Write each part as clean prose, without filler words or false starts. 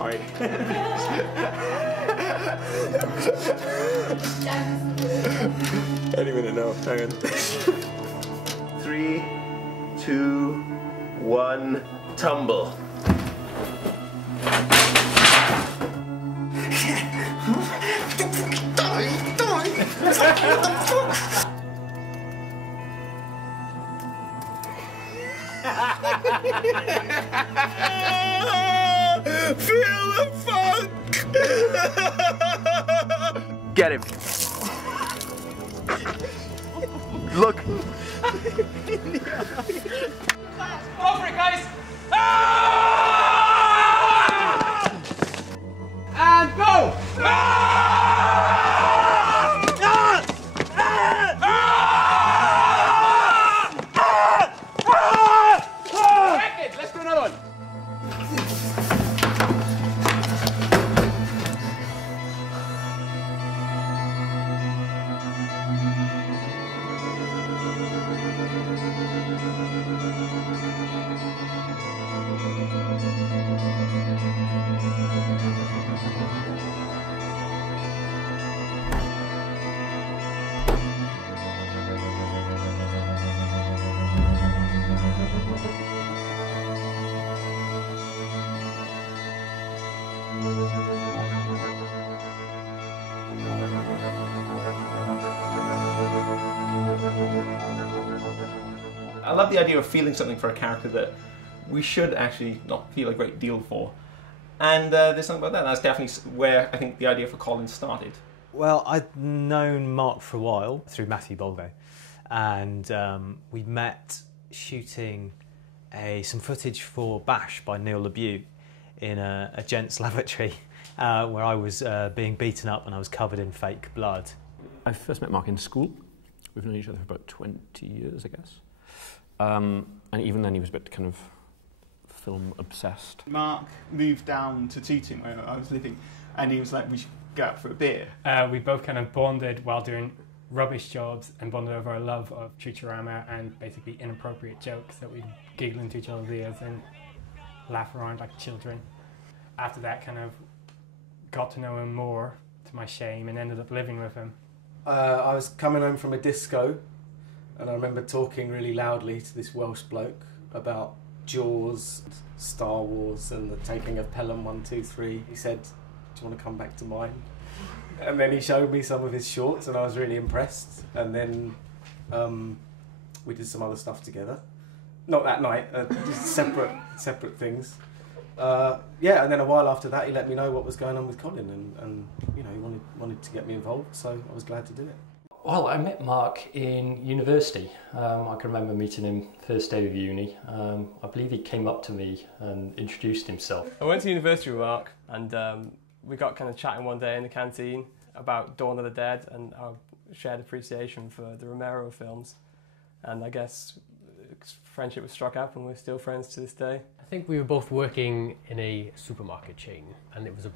Sorry. I don't even know. Hang on. 3, 2, 1, tumble. Feel the funk! Get him. Look. Go for it, guys! And go! Let's do another one. I love the idea of feeling something for a character that we should actually not feel a great deal for. And there's something about that. That's definitely where I think the idea for Colin started. Well, I'd known Mark for a while through Matthew Bolgo, and we met shooting some footage for Bash by Neil LeBeau in a gents' lavatory where I was being beaten up and I was covered in fake blood. I first met Mark in school. We've known each other for about 20 years, I guess. And even then he was a bit kind of film obsessed. Mark moved down to Tooting where I was living, and he was like, we should go out for a beer. We both kind of bonded while doing rubbish jobs and bonded over our love of Futurama and basically inappropriate jokes that we'd giggle into each other's ears and laugh around like children. After that, kind of got to know him more, to my shame, and ended up living with him. I was coming home from a disco, and I remember talking really loudly to this Welsh bloke about Jaws, Star Wars, and the taking of Pelham 1, 2, 3. He said, "Do you want to come back to mine?" And then he showed me some of his shorts, and I was really impressed. And then we did some other stuff together. Not that night, just separate things. Yeah, and then a while after that, he let me know what was going on with Colin, and you know, he wanted to get me involved, so I was glad to do it. Well, I met Mark in university. I can remember meeting him first day of uni. I believe he came up to me and introduced himself. I went to university with Mark, and we got kind of chatting one day in the canteen about Dawn of the Dead and our shared appreciation for the Romero films. And I guess friendship was struck up, and we're still friends to this day. I think we were both working in a supermarket chain, and it was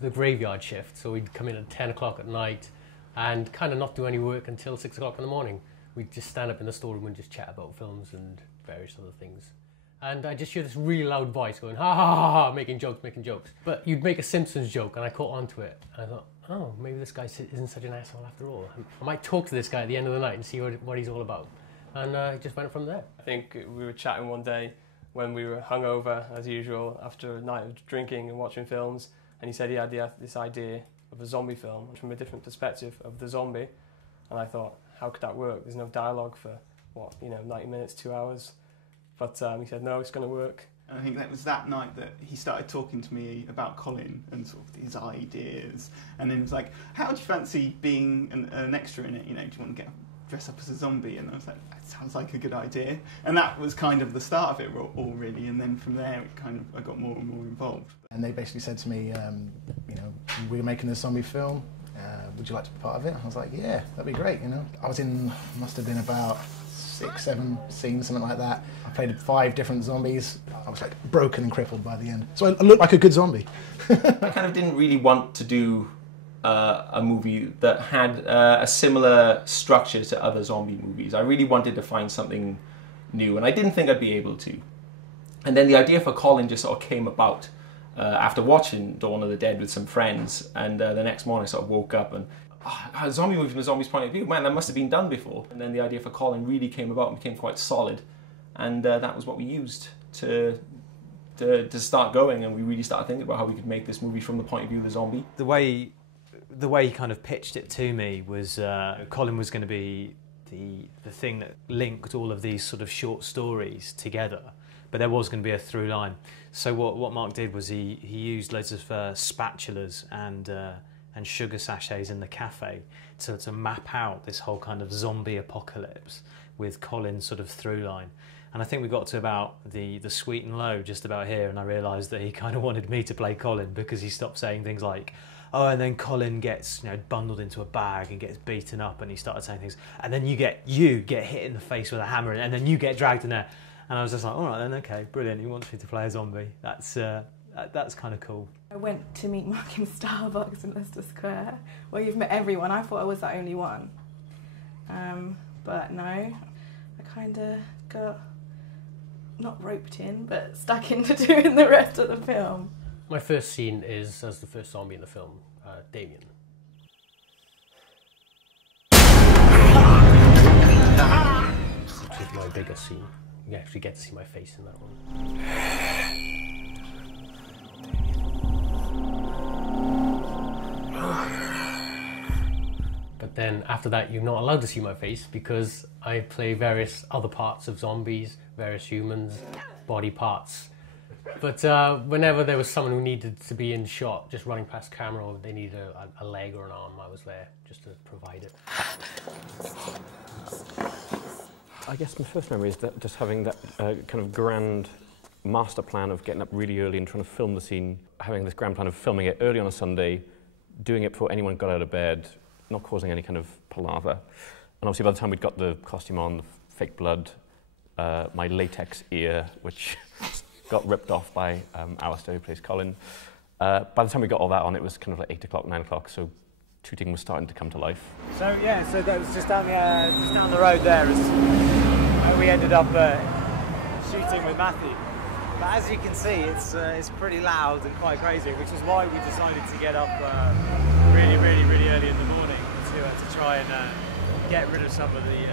the graveyard shift, so we'd come in at 10 o'clock at night and kind of not do any work until 6 o'clock in the morning. We'd just stand up in the storeroom and just chat about films and various other things. And I just hear this really loud voice going, ha ha ha ha, making jokes. But you'd make a Simpsons joke, and I caught on to it. And I thought, oh, maybe this guy isn't such an asshole after all. I might talk to this guy at the end of the night and see what he's all about. And it just went from there. I think we were chatting one day when we were hungover, as usual, after a night of drinking and watching films, and he said he had this idea of a zombie film from a different perspective of the zombie, and I thought, how could that work? There's no dialogue for, 90 minutes, 2 hours. But he said, no, it's going to work. And I think that was that night that he started talking to me about Colin and sort of his ideas, and then he was like, how do you fancy being an extra in it? You know, do you want to dress up as a zombie? And I was like, that sounds like a good idea. And that was kind of the start of it all really, and then from there I got more and more involved. And they basically said to me, we're making a zombie film, would you like to be part of it? I was like, yeah, that'd be great, I was in, must have been about 6, 7 scenes, something like that. I played 5 different zombies. I was like broken and crippled by the end. So I looked like a good zombie. I kind of didn't really want to do a movie that had a similar structure to other zombie movies. I really wanted to find something new, and I didn't think I'd be able to. And then the idea for Colin just sort of came about. after watching Dawn of the Dead with some friends, and the next morning I sort of woke up and a zombie movie from the zombie's point of view, man, that must have been done before. And then the idea for Colin really came about and became quite solid, and that was what we used to start going, and we really started thinking about how we could make this movie from the point of view of the zombie. The way he kind of pitched it to me was Colin was going to be the thing that linked all of these sort of short stories together, but there was going to be a through line. So what Mark did was he used loads of spatulas and sugar sachets in the cafe to map out this whole kind of zombie apocalypse with Colin's sort of through line. And I think we got to about the sweet and low just about here, and I realised that he kind of wanted me to play Colin, because he stopped saying things like, oh, and then Colin gets bundled into a bag and gets beaten up, and he started saying things, and then you get hit in the face with a hammer, and then you get dragged in there. And I was just like, all right then, okay, brilliant, he wants me to play a zombie. That's kind of cool. I went to meet Mark in Starbucks in Leicester Square, where you've met everyone. I thought I was the only one. But no, I kind of got, not roped in, but stuck into doing the rest of the film. My first scene is as the first zombie in the film, Damien. Which is my biggest scene. You actually get to see my face in that one. But then after that, you're not allowed to see my face, because I play various other parts of zombies, various humans, body parts. But whenever there was someone who needed to be in shot, just running past camera, or they needed a leg or an arm, I was there just to provide it. I guess my first memory is that just having that kind of grand master plan of getting up really early and trying to film the scene, having this grand plan of filming it early on a Sunday, doing it before anyone got out of bed, not causing any kind of palaver. And obviously by the time we'd got the costume on, the fake blood, my latex ear, which got ripped off by Alistair, who plays Colin. By the time we got all that on, it was kind of like 8 o'clock, 9 o'clock, so shooting was starting to come to life. So yeah, so that was just down the road there. We ended up shooting with Matthew. But as you can see, it's pretty loud and quite crazy, which is why we decided to get up really early in the morning to try and get rid of some of the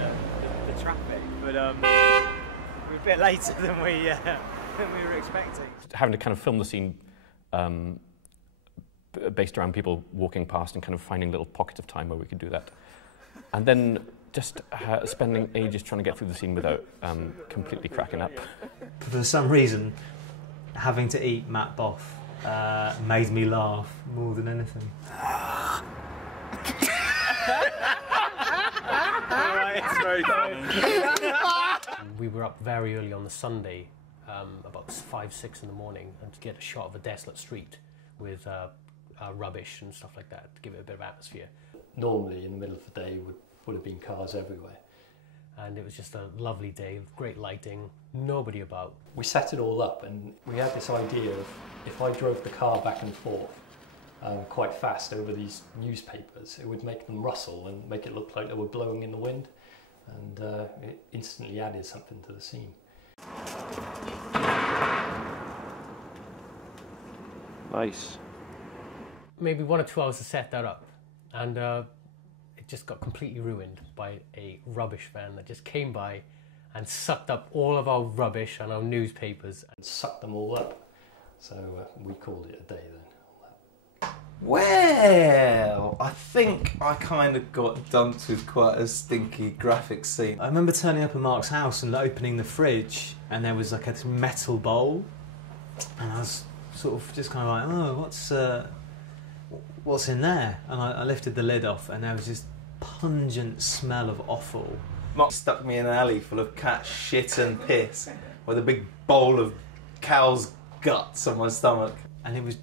traffic. But we're a bit later than we were expecting. Having to kind of film the scene based around people walking past and kind of finding little pockets of time where we could do that. And then just spending ages trying to get through the scene without completely cracking up. For some reason, having to eat Matt Boff made me laugh more than anything. It's very funny. We were up very early on the Sunday, about 5, 6 in the morning, and to get a shot of a desolate street with rubbish and stuff like that to give it a bit of atmosphere. Normally in the middle of the day would have been cars everywhere. And it was just a lovely day, great lighting, nobody about. We set it all up, and we had this idea of if I drove the car back and forth quite fast over these newspapers, it would make them rustle and make it look like they were blowing in the wind, and it instantly added something to the scene. Nice. Maybe 1 or 2 hours to set that up, and it just got completely ruined by a rubbish van that just came by and sucked up all of our rubbish and our newspapers. And sucked them all up. So we called it a day then. Well, I think I kind of got dumped with quite a stinky graphic scene. I remember turning up at Mark's house and opening the fridge, and there was like a metal bowl, and I was sort of just kind of like, oh, what's in there? And I lifted the lid off, and there was this pungent smell of offal. Mark stuck me in an alley full of cat shit and piss with a big bowl of cow's guts on my stomach. And it'd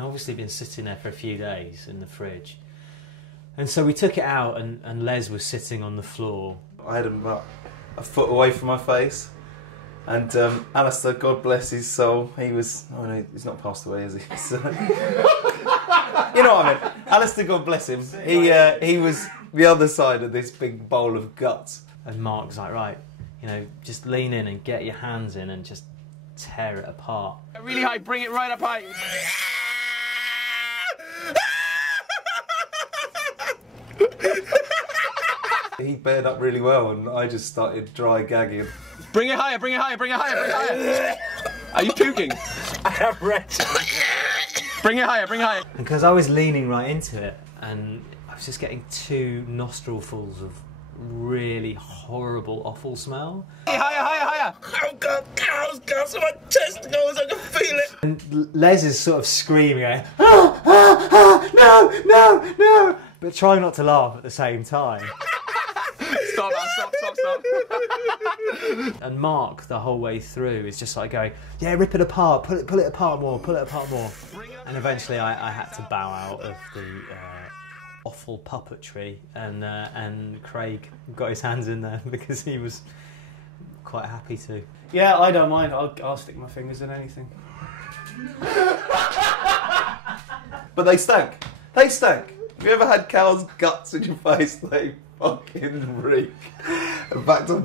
obviously been sitting there for a few days in the fridge. And so we took it out, and Les was sitting on the floor. I had him about a foot away from my face. And Alistair, God bless his soul, he was... Oh no, he's not passed away, is he? So, you know what I mean? Alistair, God bless him, he was the other side of this big bowl of guts. And Mark's like, right, just lean in and get your hands in and just tear it apart. Really high, bring it right up high. He bared up really well, and I just started dry gagging. Bring it higher, bring it higher, bring it higher, bring it higher. Are you puking? I am wretched. Bring it higher, bring it higher. Because I was leaning right into it, and I was just getting 2 nostrilfuls of really horrible offal smell. Higher, higher, higher. I've got cow's guts in my testicles, I can feel it. And Les is sort of screaming, going, no, no, no, but trying not to laugh at the same time. Stop, man, stop. And Mark, the whole way through, is just like going, yeah, rip it apart, pull it apart more, pull it apart more. And eventually I had to bow out of the awful puppetry, and Craig got his hands in there because he was quite happy to. Yeah, I don't mind. I'll stick my fingers in anything. But they stank. They stank. Have you ever had cow's guts in your face? They fucking reek. And back to...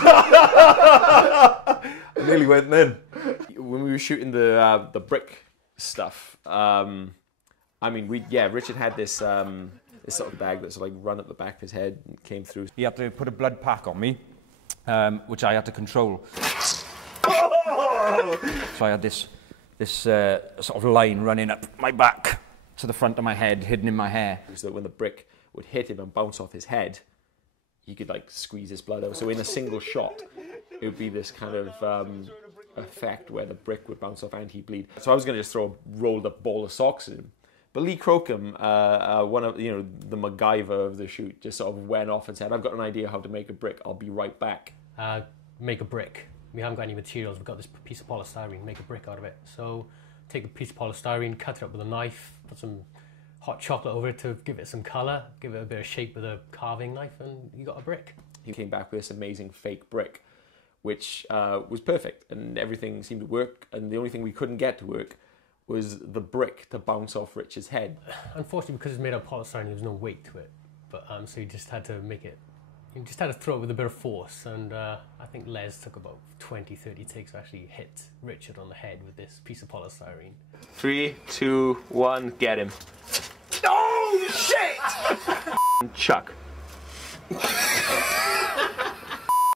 I nearly went then. When we were shooting the brick stuff, I mean, Richard had this this sort of bag that's like run up the back of his head and came through. He had to put a blood pack on me, which I had to control. So I had this sort of line running up my back to the front of my head, hidden in my hair. So that when the brick would hit him and bounce off his head, he could like squeeze his blood out. So in a single shot, it would be this kind of effect where the brick would bounce off and he'd bleed. So I was going to just throw a rolled up ball of socks at him. But Lee Crocombe, one of the MacGyver of the shoot, just sort of went off and said, "I've got an idea how to make a brick. I'll be right back." Make a brick. We haven't got any materials. We've got this piece of polystyrene. Make a brick out of it. So take a piece of polystyrene, cut it up with a knife, put some hot chocolate over it to give it some colour, give it a bit of shape with a carving knife, and you got a brick. He came back with this amazing fake brick, which was perfect, and everything seemed to work. And the only thing we couldn't get to work was the brick to bounce off Rich's head. Unfortunately, because it's made of polystyrene, there was no weight to it. But so you just had to make it. You just had to throw it with a bit of force, and I think Les took about 20, 30 takes to actually hit Richard on the head with this piece of polystyrene. 3, 2, 1, get him. Oh, shit! Chuck.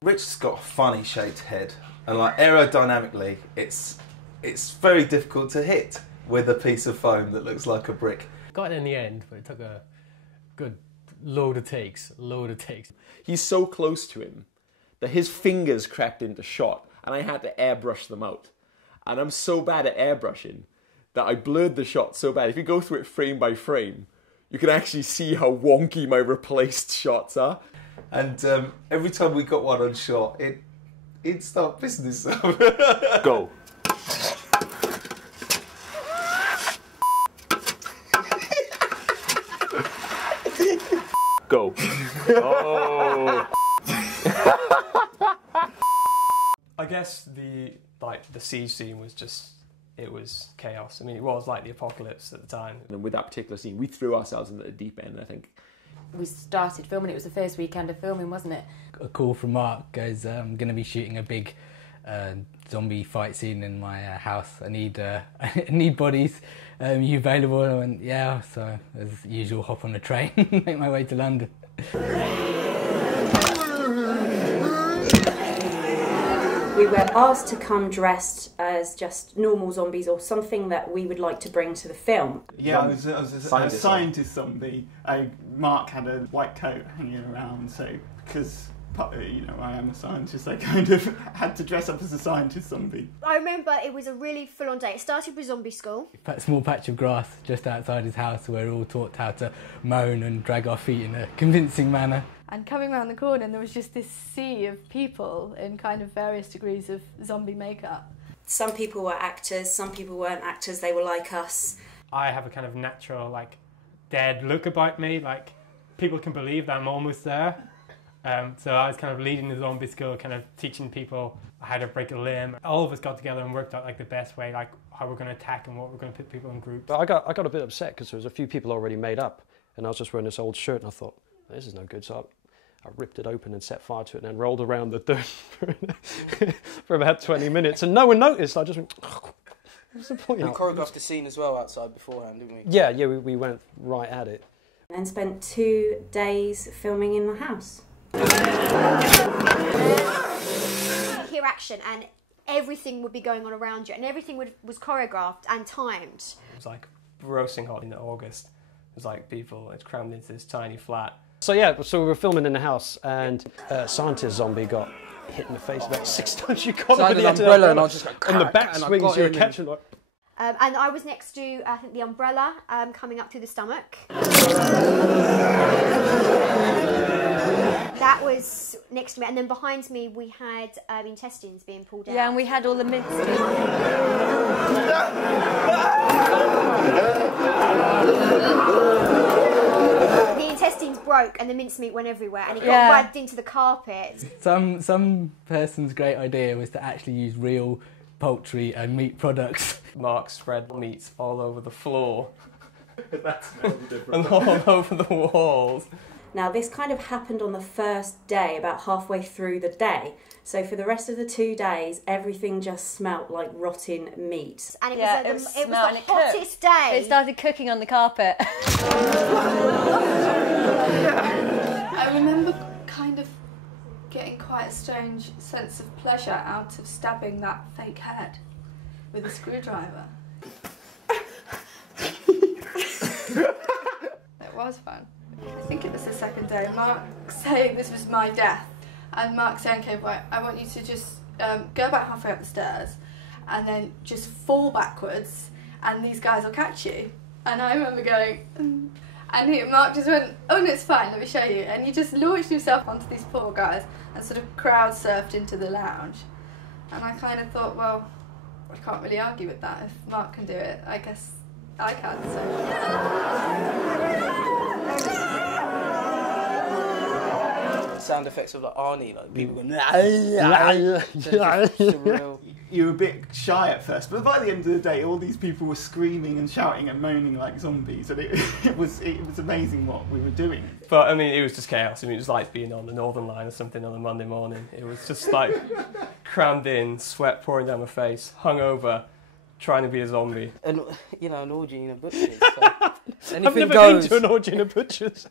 Richard's got a funny shaped head, and like aerodynamically, it's very difficult to hit with a piece of foam that looks like a brick. Got it in the end, but it took a good load of takes. He's so close to him that his fingers crept into shot, and I had to airbrush them out. And I'm so bad at airbrushing that I blurred the shot so bad. If you go through it frame by frame, you can actually see how wonky my replaced shots are. And every time we got one on shot, it'd start pissing itself. Go. Go. Oh. I guess the siege scene was just, it was chaos. I mean, it was like the apocalypse at the time. And with that particular scene, we threw ourselves into the deep end, I think. We started filming, it was the first weekend of filming, wasn't it? A call from Mark goes, I'm going to be shooting a big zombie fight scene in my house. I need bodies. You available? And I went, yeah. So as usual, hop on a train, make my way to London. We were asked to come dressed as just normal zombies or something that we would like to bring to the film. Yeah, I was a scientist zombie. Mark had a white coat hanging around, so because I am a scientist, I kind of had to dress up as a scientist zombie. I remember it was a really full-on day. It started with zombie school. A small patch of grass just outside his house where we're all taught how to moan and drag our feet in a convincing manner. And coming around the corner, there was just this sea of people in kind of various degrees of zombie makeup. Some people were actors, some people weren't actors, they were like us. I have a kind of natural, dead look about me, people can believe that I'm almost there. So I was kind of leading the zombie school, kind of teaching people how to break a limb. All of us got together and worked out the best way, how we're going to attack and what we're going to put people in groups. But I got a bit upset because there was a few people already made up, and I was just wearing this old shirt, and I thought, this is no good. So I ripped it open and set fire to it and then rolled around the dirt for about 20 minutes and no one noticed. I just went, what's the point? We choreographed the scene as well outside beforehand, didn't we? Yeah, we went right at it. And spent 2 days filming in the house. Hear action and everything would be going on around you and everything was choreographed and timed. It was like roasting hot in August. It was like people had crammed into this tiny flat. So yeah, so we were filming in the house and scientist zombie got hit in the face about 6 times. You got So I had an umbrella and I was just like, and the back and I swings got you were him catching like. And I was next to, I think, the umbrella coming up through the stomach. That was next to me. And then behind me, we had intestines being pulled out. Yeah, and we had all the mince. The intestines broke and the mincemeat went everywhere and it got rubbed into the carpet. Some person's great idea was to actually use real poultry and meat products. Mark spread meat all over the floor. And all over the walls. Now this kind of happened on the first day, about halfway through the day. So for the rest of the 2 days, everything just smelt like rotten meat. And it was the smelled and it hottest cooked. day. It started cooking on the carpet. I remember kind of getting quite a strange sense of pleasure out of stabbing that fake head with a screwdriver. It was fun. I think it was the second day. Mark saying this was my death, and Mark saying, "Okay, right, I want you to just go about halfway up the stairs, and then just fall backwards, and these guys will catch you." And I remember going, and Mark just went, "Oh no, it's fine. Let me show you." And he just launched himself onto these poor guys and sort of crowd surfed into the lounge. And I kind of thought, well, I can't really argue with that. If Mark can do it, I guess I can. Sound effects of like Arnie, like people going. Surreal. You were a bit shy at first, but by the end of the day, all these people were screaming and shouting and moaning like zombies, and it was amazing what we were doing. But I mean, it was just chaos. I mean, it was like being on the Northern Line or something on a Monday morning. It was just like crammed in, sweat pouring down my face, hungover, trying to be a zombie. And you know, an orgy in a butcher's. So I've never been to an orgy in a butcher's.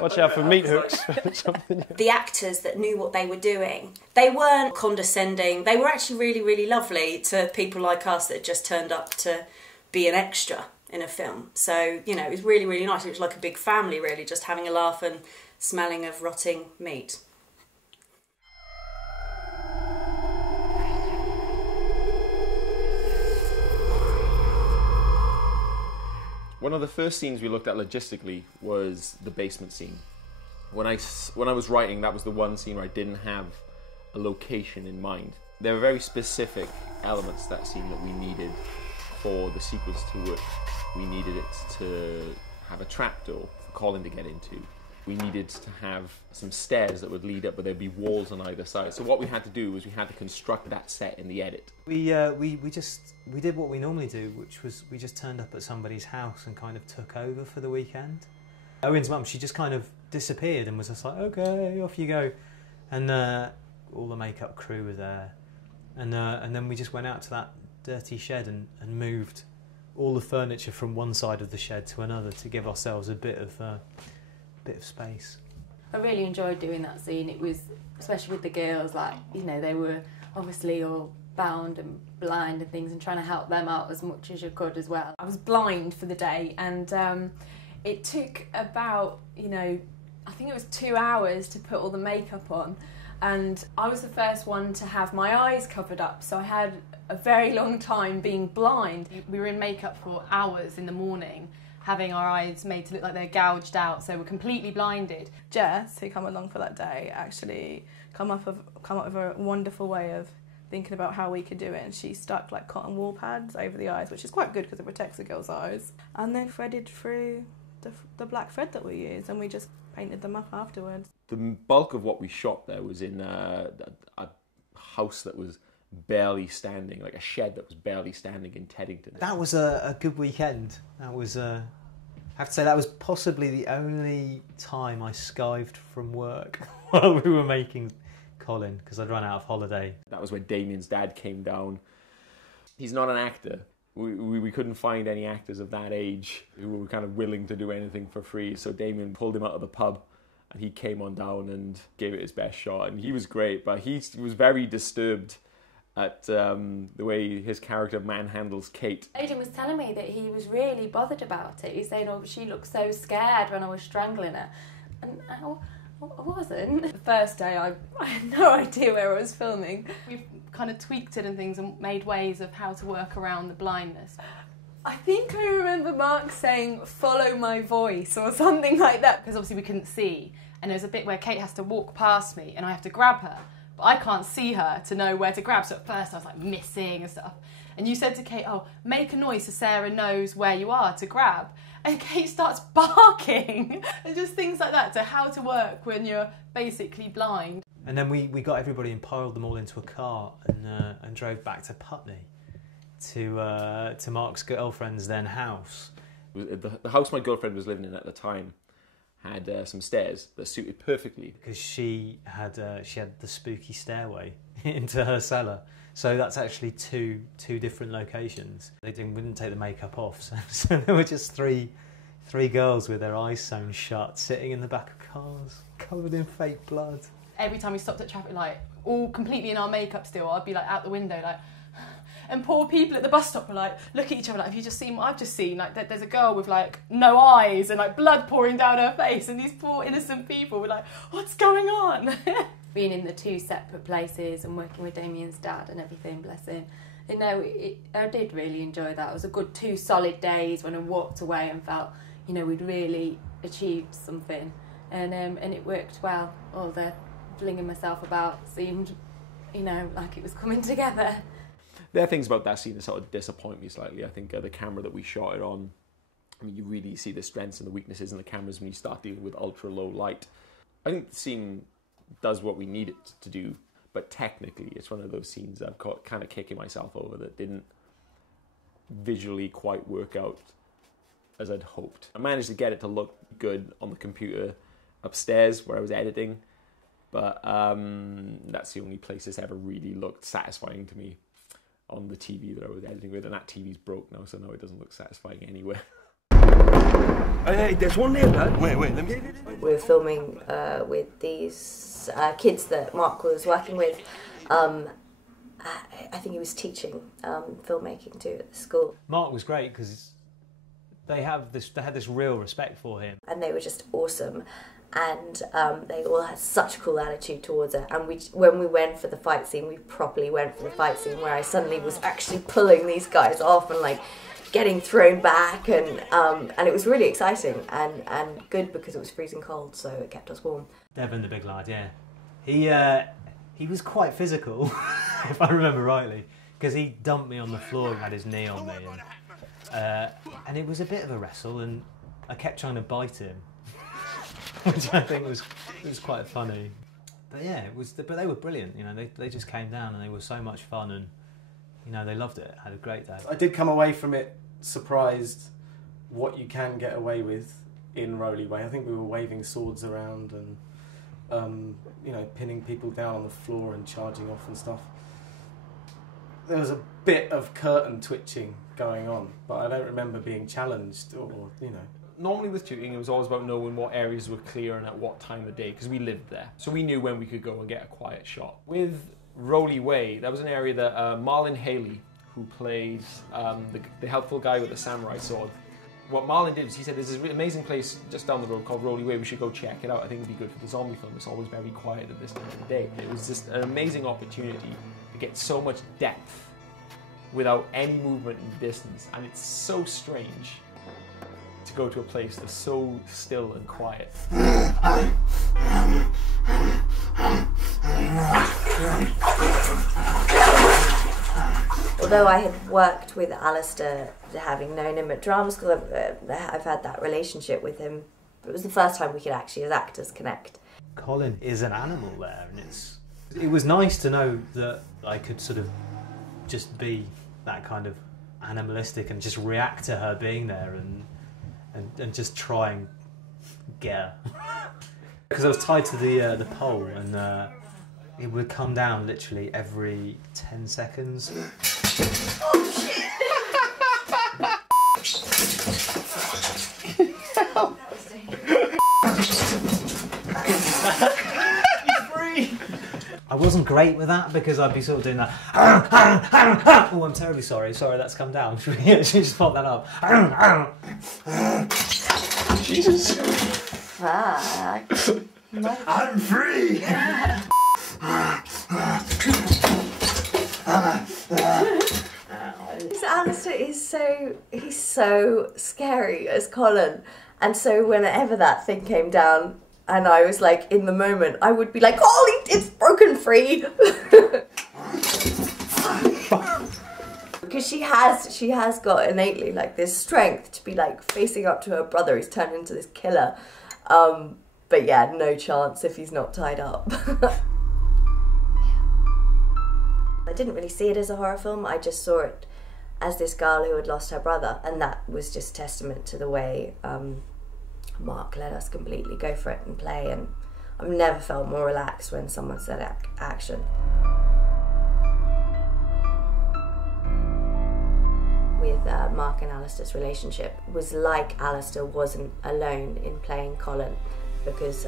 Watch out for meat hooks. The actors that knew what they were doing, they weren't condescending. They were actually really, really lovely to people like us that just turned up to be an extra in a film. So, you know, it was really, really nice. It was like a big family, really, just having a laugh and smelling of rotting meat. One of the first scenes we looked at logistically was the basement scene. When I was writing, that was the one scene where I didn't have a location in mind. There were very specific elements to that scene that we needed for the sequence to work. We needed it to have a trapdoor for Colin to get into. We needed to have some stairs that would lead up, but there'd be walls on either side. So what we had to do was we had to construct that set in the edit. We did what we normally do, which was we just turned up at somebody's house and kind of took over for the weekend. Owen's mum, she just kind of disappeared and was just like, okay, off you go. And all the makeup crew were there. And then we just went out to that dirty shed and moved all the furniture from one side of the shed to another to give ourselves a bit of space. I really enjoyed doing that scene. It was, especially with the girls, like, you know, they were obviously all bound and blind and things, and trying to help them out as much as you could as well. I was blind for the day, and it took about, you know, I think it was 2 hours to put all the makeup on, and I was the first one to have my eyes covered up, so I had a very long time being blind. We were in makeup for hours in the morning, having our eyes made to look like they're gouged out, so we're completely blinded. Jess, who come along for that day, actually come up with a wonderful way of thinking about how we could do it, and she stuck like cotton wool pads over the eyes, which is quite good because it protects the girl's eyes, and then threaded through the black thread that we used, and we just painted them up afterwards. The bulk of what we shot there was in a house that was barely standing, like a shed that was barely standing in Teddington. That was a good weekend. That was I have to say that was possibly the only time I skived from work while we were making Colin, because I'd run out of holiday. That was when Damien's dad came down. He's not an actor. We couldn't find any actors of that age who were kind of willing to do anything for free, so Damien pulled him out of the pub and he came on down and gave it his best shot, and he was great, but he was very disturbed at the way his character manhandles Kate. Aidan was telling me that he was really bothered about it. He's saying, oh, she looked so scared when I was strangling her. And I wasn't. The first day I had no idea where I was filming. We've kind of tweaked it and things and made ways of how to work around the blindness. I think I remember Mark saying, follow my voice or something like that, because obviously we couldn't see. And there's a bit where Kate has to walk past me and I have to grab her. But I can't see her to know where to grab, so at first I was like missing and stuff. And you said to Kate, oh, make a noise so Sarah knows where you are to grab. And Kate starts barking and just things like that, so how to work when you're basically blind. And then we got everybody and piled them all into a car and drove back to Putney to Mark's girlfriend's then house. The house my girlfriend was living in at the time had some stairs that suited perfectly. Because she had the spooky stairway into her cellar. So that's actually two different locations. We didn't take the makeup off, so there were just three girls with their eyes sewn shut, sitting in the back of cars, covered in fake blood. Every time we stopped at traffic light, all completely in our makeup still, I'd be like out the window like, and poor people at the bus stop were like, look at each other like, have you just seen what I've just seen? Like there's a girl with like no eyes and like blood pouring down her face, and these poor innocent people were like, what's going on? Being in the two separate places and working with Damien's dad and everything, bless him. You know, I did really enjoy that. It was a good 2 solid days when I walked away and felt, you know, we'd really achieved something. And it worked well. All the flinging myself about seemed, you know, like it was coming together. There are things about that scene that sort of disappoint me slightly. I think the camera that we shot it on, I mean, you really see the strengths and the weaknesses in the cameras when you start dealing with ultra low light. I think the scene does what we need it to do, but technically it's one of those scenes that I'm kind of kicking myself over that didn't visually quite work out as I'd hoped. I managed to get it to look good on the computer upstairs where I was editing, but that's the only place it's ever really looked satisfying to me, on the TV that I was editing with, and that TV's broke now, so now it doesn't look satisfying anywhere. Hey, there's one there, lad. Wait, let me... We were filming with these kids that Mark was working with. I think he was teaching filmmaking too at the school. Mark was great because they had this real respect for him. And they were just awesome. And they all had such a cool attitude towards it. And when we went for the fight scene, we properly went for the fight scene where I suddenly was actually pulling these guys off and like getting thrown back, and it was really exciting and good because it was freezing cold, so it kept us warm. Devon, the big lad, yeah. He was quite physical, if I remember rightly, because he dumped me on the floor and had his knee on me, and it was a bit of a wrestle, and I kept trying to bite him, which I think was quite funny. But yeah, but they were brilliant. You know, they just came down and they were so much fun, and you know, they loved it. Had a great day. I did come away from it surprised what you can get away with in Roley Way. I think we were waving swords around and you know, pinning people down on the floor and charging off and stuff. There was a bit of curtain twitching going on, but I don't remember being challenged or, you know. Normally with shooting, it was always about knowing what areas were clear and at what time of day, because we lived there. So we knew when we could go and get a quiet shot. With Roley Way, that was an area that Marlon Haley, who played the helpful guy with the samurai sword, what Marlon did was he said, there's this amazing place just down the road called Roley Way, we should go check it out. I think it'd be good for the zombie film. It's always very quiet at this time of the day. It was just an amazing opportunity to get so much depth without any movement in distance, and it's so strange to go to a place that's so still and quiet. Although I had worked with Alistair, having known him at drama school, I've had that relationship with him. It was the first time we could actually, as actors, connect. Colin is an animal there, and it was nice to know that I could sort of just be that kind of animalistic and just react to her being there and and just try and get her. Because I was tied to the pole, and it would come down literally every 10 seconds. Oh shit! I wasn't great with that because I'd be sort of doing that. Oh, I'm terribly sorry. Sorry, that's come down. Should we just pop that up? Jesus. Fuck. I'm free! Alistair is he's so scary as Colin, and so whenever that thing came down and I was like in the moment, I would be like, "Holy, it's broken free!" Because she has got innately like this strength to be like facing up to her brother who's turned into this killer. But yeah, no chance if he's not tied up. I didn't really see it as a horror film, I just saw it as this girl who had lost her brother, and that was just testament to the way Mark let us completely go for it and play, and I've never felt more relaxed when someone said action. With Mark and Alistair's relationship was like Alistair wasn't alone in playing Colin, because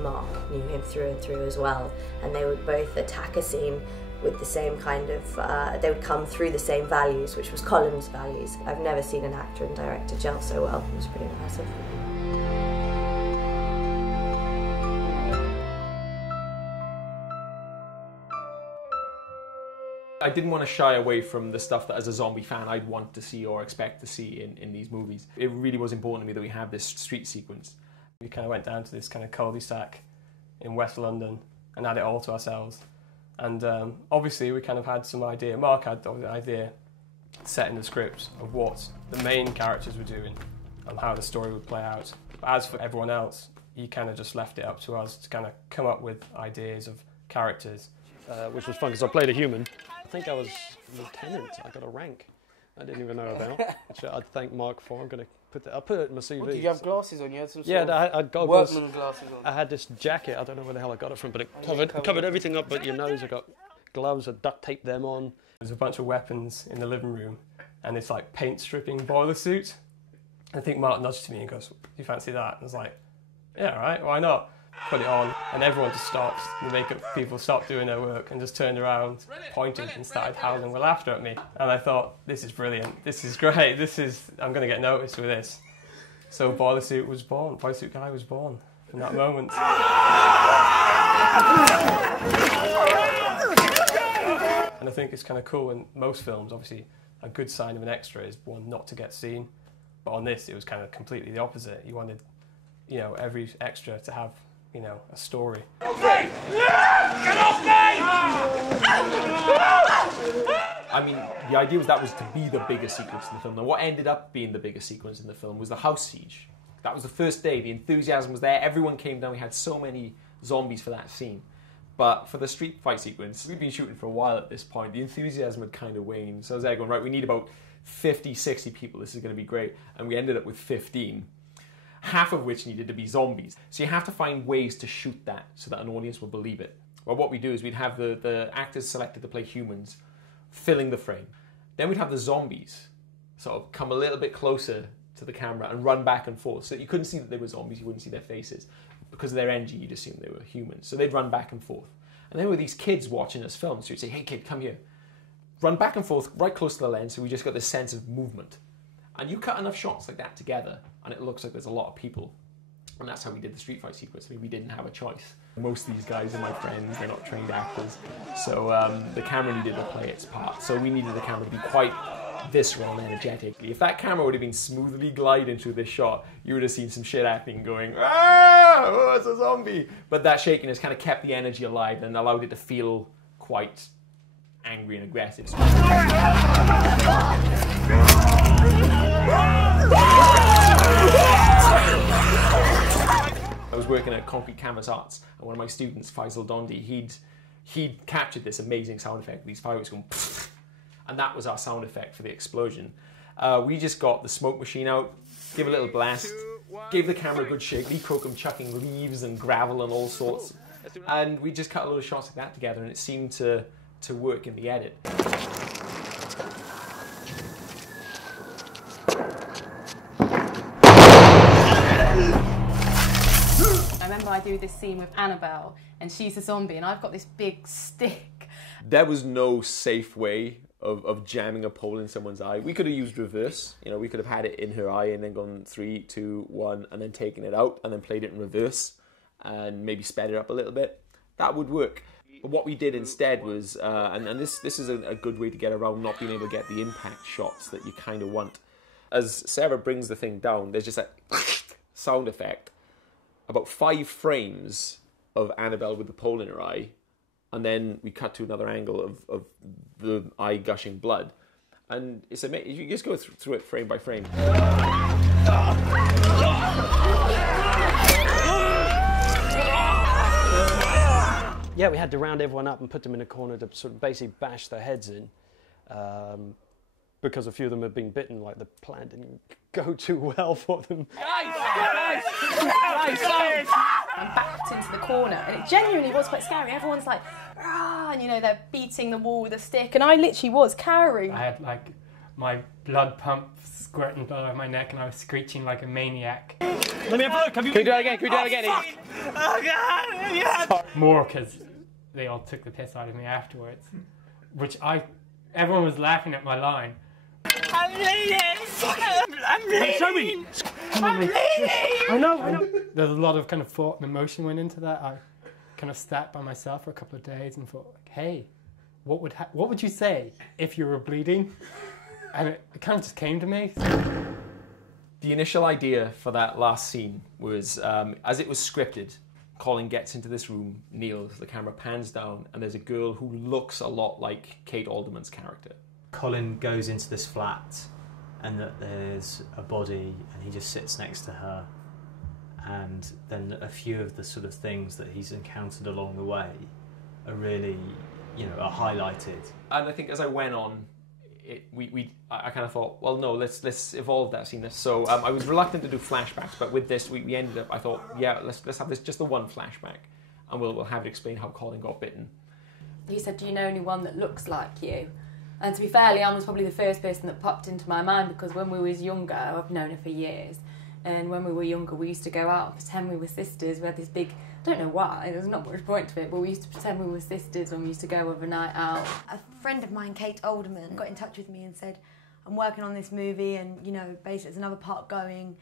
Mark knew him through and through as well, and they would both attack a scene with the same kind of, they would come through the same values, which was Colin's values. I've never seen an actor and director gel so well. It was pretty impressive. I didn't want to shy away from the stuff that as a zombie fan I'd want to see or expect to see in these movies. It really was important to me that we have this street sequence. We kind of went down to this kind of cul-de-sac in West London and had it all to ourselves. And obviously we kind of had some idea, Mark had the idea set in the script of what the main characters were doing and how the story would play out. But as for everyone else, he kind of just left it up to us to kind of come up with ideas of characters. Which was fun because I played a human. I think I was lieutenant. I got a rank I didn't even know about, which I'd thank Mark for. I'm going to put that. I'll put it in my CV. What, did you have glasses on? You had some yeah, sort of I'd got workman glasses on. I had this jacket. I don't know where the hell I got it from, but it covered everything up but your nose. I got gloves. I duct taped them on. There's a bunch of weapons in the living room, and it's like paint stripping boiler suit. I think Mark nudged to me and goes, "Do you fancy that?" And I was like, "Yeah, all right. Why not?" Put it on, and everyone just stopped. The makeup people stopped doing their work and just turned around, pointed, and started howling with laughter at me. And I thought, this is brilliant. This is great. I'm going to get noticed with this. So Boiler Suit was born. Boiler Suit Guy was born from that moment. And I think it's kind of cool in most films. Obviously, a good sign of an extra is one not to get seen. But on this, it was kind of completely the opposite. You wanted, every extra to have, a story. Okay. Get off me! I mean, the idea was to be the biggest sequence in the film. And what ended up being the biggest sequence in the film was the house siege. That was the first day. The enthusiasm was there. Everyone came down. We had so many zombies for that scene. But for the street fight sequence, we'd been shooting for a while at this point. The enthusiasm had kind of waned. So I was there going, right, we need about 50, 60 people. This is going to be great. And we ended up with 15. Half of which needed to be zombies. So you have to find ways to shoot that so that an audience will believe it. Well, what we do is we'd have the actors selected to play humans filling the frame. Then we'd have the zombies sort of come a little bit closer to the camera and run back and forth so that you couldn't see that they were zombies, you wouldn't see their faces. Because of their energy, you'd assume they were humans. So they'd run back and forth. And then with these kids watching us film, so you'd say, "Hey kid, come here." Run back and forth right close to the lens so we just got this sense of movement. And you cut enough shots like that together, and it looks like there's a lot of people. And that's how we did the street fight sequence. I mean, we didn't have a choice. Most of these guys are my friends, they're not trained actors. So the camera needed to play its part. So we needed the camera to be quite visceral and energetic. If that camera would have been smoothly gliding through this shot, you would have seen some shit acting going, "Ah, oh, it's a zombie." But that shakiness kind of kept the energy alive and allowed it to feel quite angry and aggressive. I was working at Concrete Canvas Arts, and one of my students, Faisal Dondi, he'd captured this amazing sound effect, these fireworks going pfft, and that was our sound effect for the explosion. We just got the smoke machine out, give a little blast, gave the camera a good shake, Lee Crocombe chucking leaves and gravel and all sorts. And we just cut a load of shots like that together, and it seemed to work in the edit. I remember I do this scene with Annabelle, and she's a zombie, and I've got this big stick. There was no safe way of jamming a pole in someone's eye. We could have used reverse. You know, we could have had it in her eye and then gone 3, 2, 1, and then taken it out and then played it in reverse and maybe sped it up a little bit. That would work. But what we did instead was, and this is a good way to get around not being able to get the impact shots that you kind of want. As Sarah brings the thing down, there's just that sound effect. About 5 frames of Annabelle with the pole in her eye, and then we cut to another angle of the eye gushing blood. And it's amazing. You just go through it frame by frame. Yeah, we had to round everyone up and put them in a corner to sort of basically bash their heads in. Because a few of them had been bitten, like the plan didn't go too well for them. I backed into the corner, and it genuinely was quite scary. Everyone's like, ah, and you know, they're beating the wall with a stick, and I literally was cowering. I had like my blood pump squirting blood out of my neck, and I was screeching like a maniac. Let me have a look. Can we do that again? Can we do that again? Oh, God! Yeah. More because they all took the piss out of me afterwards, which everyone was laughing at my line. I'm bleeding! I'm bleeding! I'm bleeding! I know. There's a lot of kind of thought and emotion went into that. I kind of sat by myself for a couple of days and thought, like, hey, what would you say if you were bleeding? And it kind of just came to me. The initial idea for that last scene was, as it was scripted, Colin gets into this room, kneels, the camera pans down, and there's a girl who looks a lot like Kate Alderman's character. Colin goes into this flat, and that there's a body, and he just sits next to her, and then a few of the sort of things that he's encountered along the way are really, are highlighted. And I think as I went on, I kind of thought, well, no, let's evolve that scene. So I was reluctant to do flashbacks, but with this, we ended up. I thought, yeah, let's have this just the one flashback, and we'll have it explain how Colin got bitten. He said, "Do you know anyone that looks like you?" And to be fair, Leanne was probably the first person that popped into my mind, because when we was younger, I've known her for years, and when we were younger, we used to go out and pretend we were sisters. We had this big, I don't know why, there's not much point to it, but we used to pretend we were sisters when we used to go over a night out. A friend of mine, Kate Alderman, got in touch with me and said, I'm working on this movie, and basically there's another part going.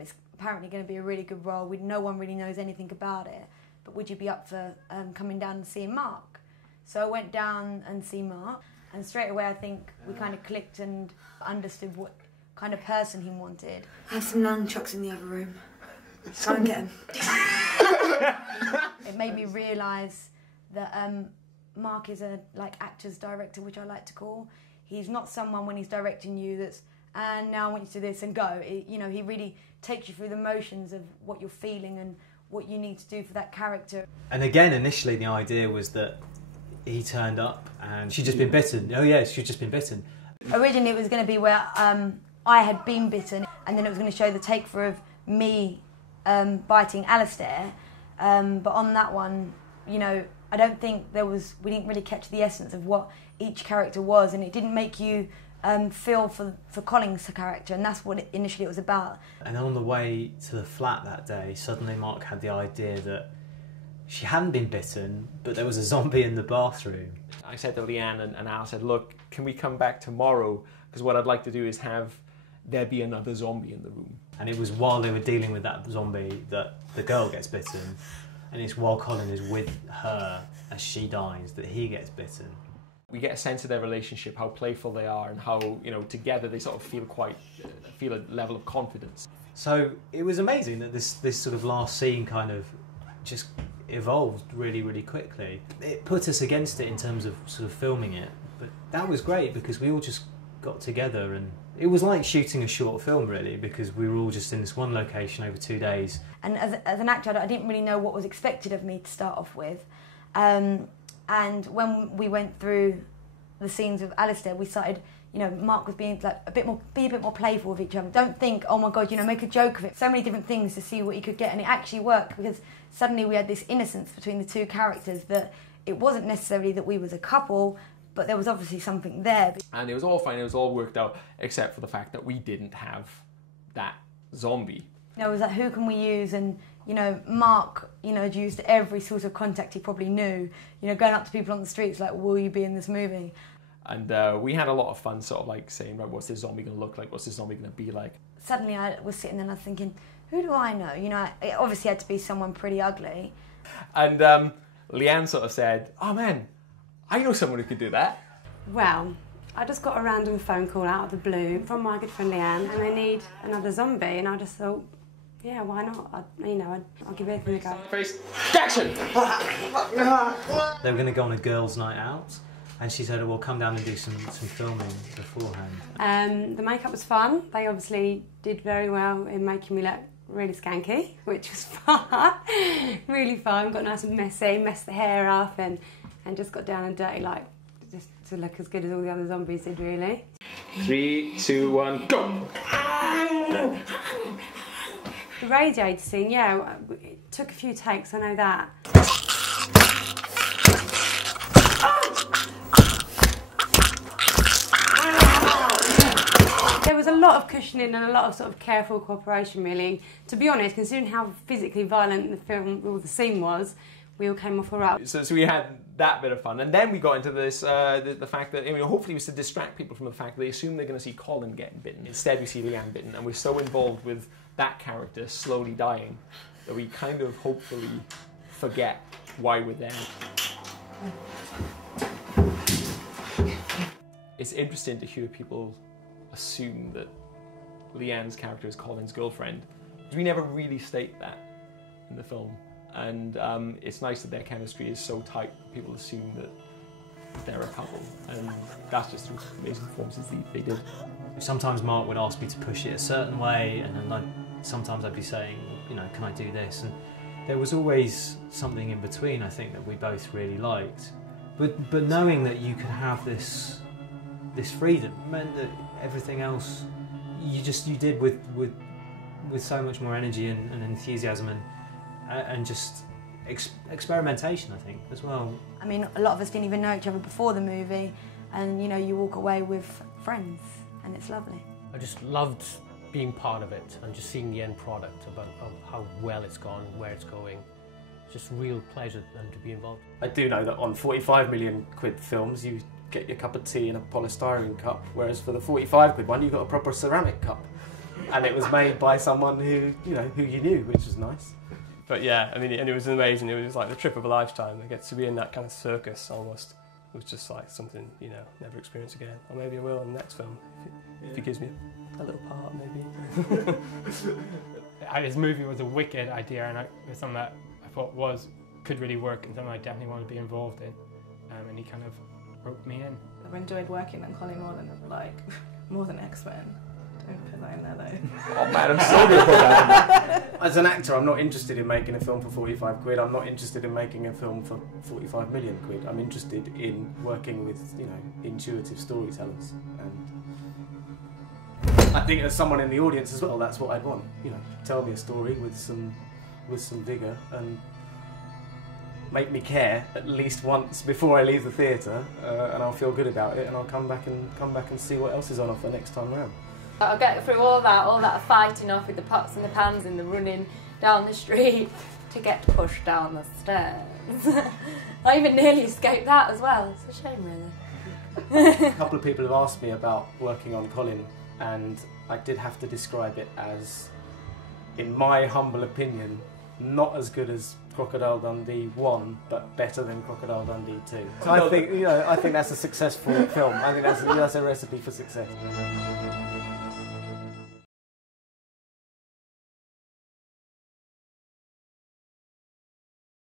It's apparently going to be a really good role. No one really knows anything about it, but would you be up for coming down and seeing Mark? So I went down and see Mark. And straight away, I think we kind of clicked and understood what kind of person he wanted. I have some nunchucks in the other room. Go and get them. It made me realise that Mark is a actor's director, which I like to call. He's not someone when he's directing you that's, and now I want you to do this and go. He really takes you through the motions of what you're feeling and what you need to do for that character. And again, initially the idea was that he turned up and she'd just been bitten. Oh yeah, she'd just been bitten. Originally it was going to be where I had been bitten, and then it was going to show the take for of me biting Alistair. But on that one, I don't think we didn't really catch the essence of what each character was, and it didn't make you feel for Colin's character, and that's what initially it was about. And on the way to the flat that day, suddenly Mark had the idea that she hadn't been bitten, but there was a zombie in the bathroom. I said to Leanne and Al said, look, can we come back tomorrow? Because what I'd like to do is have there be another zombie in the room. And it was while they were dealing with that zombie that the girl gets bitten, and it's while Colin is with her as she dies that he gets bitten. We get a sense of their relationship, how playful they are, and how, together they sort of feel a level of confidence. So it was amazing that this sort of last scene kind of just evolved really, really quickly. It put us against it in terms of sort of filming it, but that was great because we all just got together, and it was like shooting a short film really, because we were all just in this one location over 2 days. And as an actor, I didn't really know what was expected of me to start off with. And when we went through the scenes of Alistair, we started, you know, Mark was being like be a bit more playful with each other. Don't think, oh my God, you know, make a joke of it. So many different things to see what you could get, and it actually worked because suddenly we had this innocence between the two characters that it wasn't necessarily that we was a couple, but there was obviously something there. And it was all fine, it was all worked out, except for the fact that we didn't have that zombie. You know, it was like, who can we use? And, you know, Mark, you know, had used every sort of contact he probably knew, you know, going up to people on the streets like, will you be in this movie? And we had a lot of fun sort of like saying, right, what's this zombie going to look like? What's this zombie going to be like? Suddenly I was sitting there and I was thinking, who do I know? You know, it obviously had to be someone pretty ugly. And Leanne sort of said, oh man, I know someone who could do that. Well, I just got a random phone call out of the blue from my good friend Leanne, and they need another zombie, and I just thought, yeah, why not? I'll give everything a go. Face action! They were going to go on a girls' night out, and she said, well, come down and do some filming beforehand. The makeup was fun. They obviously did very well in making me look really skanky, which was fun. Really fun. Got nice and messy, messed the hair up, and just got down and dirty, like, just to look as good as all the other zombies did, really. 3, 2, 1, go! The radiator scene, yeah, it took a few takes, I know that. There was a lot of cushioning and a lot of sort of careful cooperation, really. To be honest, considering how physically violent the film or the scene was, we all came off all right. So we had that bit of fun, and then we got into this the fact that, I mean, hopefully it was to distract people from the fact that they assume they're going to see Colin getting bitten. Instead, we see Leanne bitten, and we're so involved with that character slowly dying that we kind of hopefully forget why we're there. It's interesting to hear people assume that Leanne's character is Colin's girlfriend. We never really state that in the film. And it's nice that their chemistry is so tight, people assume that they're a couple, and that's just through amazing performances they did. Sometimes Mark would ask me to push it a certain way, and then sometimes I'd be saying, you know, can I do this? And there was always something in between, I think, that we both really liked. But knowing that you could have this freedom meant that everything else you did with so much more energy and enthusiasm and just experimentation, I think, as well. I mean, a lot of us didn't even know each other before the movie, and you know, you walk away with friends, and it's lovely. I just loved being part of it and just seeing the end product of how well it's gone, where it's going. Just real pleasure to be involved. I do know that on 45 million quid films, you get your cup of tea in a polystyrene cup, whereas for the 45 quid one, you got a proper ceramic cup, and it was made by someone who you knew, which was nice. But yeah, I mean, and it was amazing. It was like the trip of a lifetime. I get to be in that kind of circus almost. It was just like something, you know, never experience again. Or maybe I will in the next film, if he gives me a little part, maybe. This movie was a wicked idea, and it was something that I thought could really work, and something I definitely wanted to be involved in. And he kind of roped me in. I've enjoyed working on Colin more than X-Men. Don't put that in there though. Oh man, I'm so good at that. As an actor, I'm not interested in making a film for 45 quid. I'm not interested in making a film for 45 million quid. I'm interested in working with, you know, intuitive storytellers. And I think as someone in the audience as well, that's what I'd want. You know, tell me a story with some vigour and make me care at least once before I leave the theatre, and I'll feel good about it, and I'll come back and see what else is on offer next time round. I'll get through all that fighting off with the pots and the pans and the running down the street to get pushed down the stairs. I even nearly escaped that as well. It's a shame, really. A couple of people have asked me about working on Colin, and I did have to describe it as, in my humble opinion, not as good as Crocodile Dundee 1, but better than Crocodile Dundee 2. So I think that's a successful film. I think that's a recipe for success.